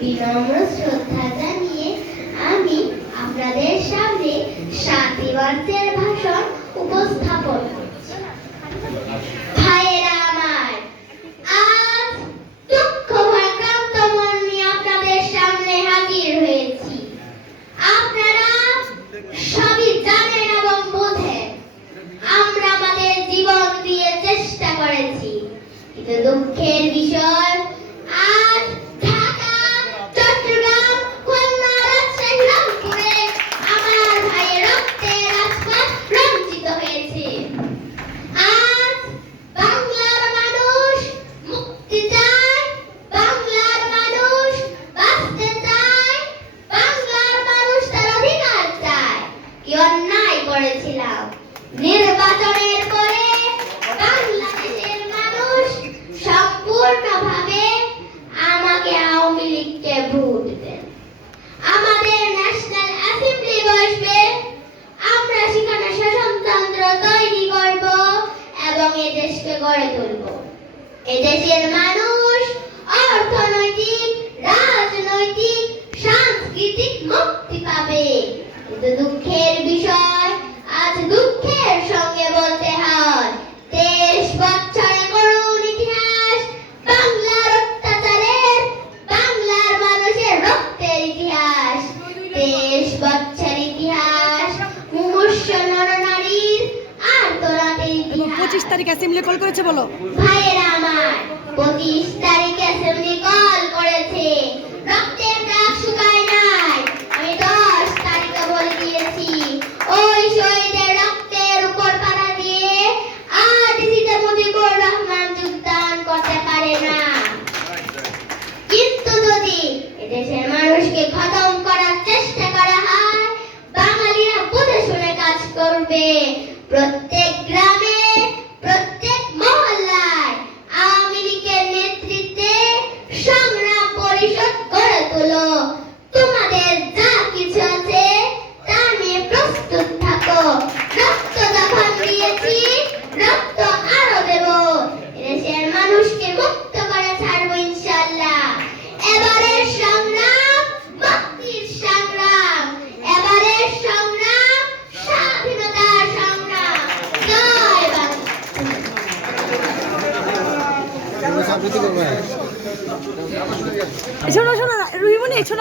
বিনম্র শ্রদ্ধা জানিয়ে আমি আপনাদের সামনে ভাষণ উপস্থাপন হাজির হয়েছি। আপনারা সবই আমরা আমাদের জীবন দিয়ে চেষ্টা করেছি দুঃখের বিষয় আজ ঢাকা চট্টগ্রাম খুলনা রাজশাহী রংপুরে আমার ভাইয়ের রক্তে রাজপথ রঞ্জিত হয়েছে আজ বাংলার মানুষ মুক্তি চায় বাংলার মানুষ বাঁচতে চায় বাংলার মানুষ তার অধিকার চায় কি অন্যায় করেছিলাম। নির্বাচনের পরে বাংলাদেশের মানুষ সম্পূর্ণভাবে আমাকে আওয়ামী লীগকে ভোট আমাদের ন্যাশনাল অ্যাসেম্বলি বসবে। আমরা সেখানে শাসনতন্ত্র তৈরি করব এবং দেশকে গড়ে তুলব। এদেশের মানুষ অর্থনৈতিক, রাজনৈতিক, সাংস্কৃতিক মুক্তি পাবে। কিন্তু দুঃখের বিষয় আজ দুঃখের সঙ্গে বলতে হয় দেশ বছরে করুণ ইতিহাস বাংলার অত্যাচারের বাংলার মানুষের রক্তের ইতিহাস। দেশ বছর ইতিহাস মুমূর্ষ নরনারীর আর্তনাদের এবং ইতিহাস পঁচিশ তারিখ অ্যাসেম্বলি কল করেছে বলো। ভাইয়েরা আমার পঁচিশ তারিখে অ্যাসেম্বলি কল করেছে রক্তের দাগ শুকায় নাই আমি দশ তারিখে বলে দিয়েছি ওই শহীদের রক্তের উপর পাড়া দিয়ে আজ শীতে মুজিবুর রহমান যোগদান করতে পারে না কিন্তু যদি এদেশের মানুষকে খতম করার চেষ্টা করা হয়। বাঙালিরা বুঝে শুনে কাজ করবে। শোনো শোনো রুইমনি শোনো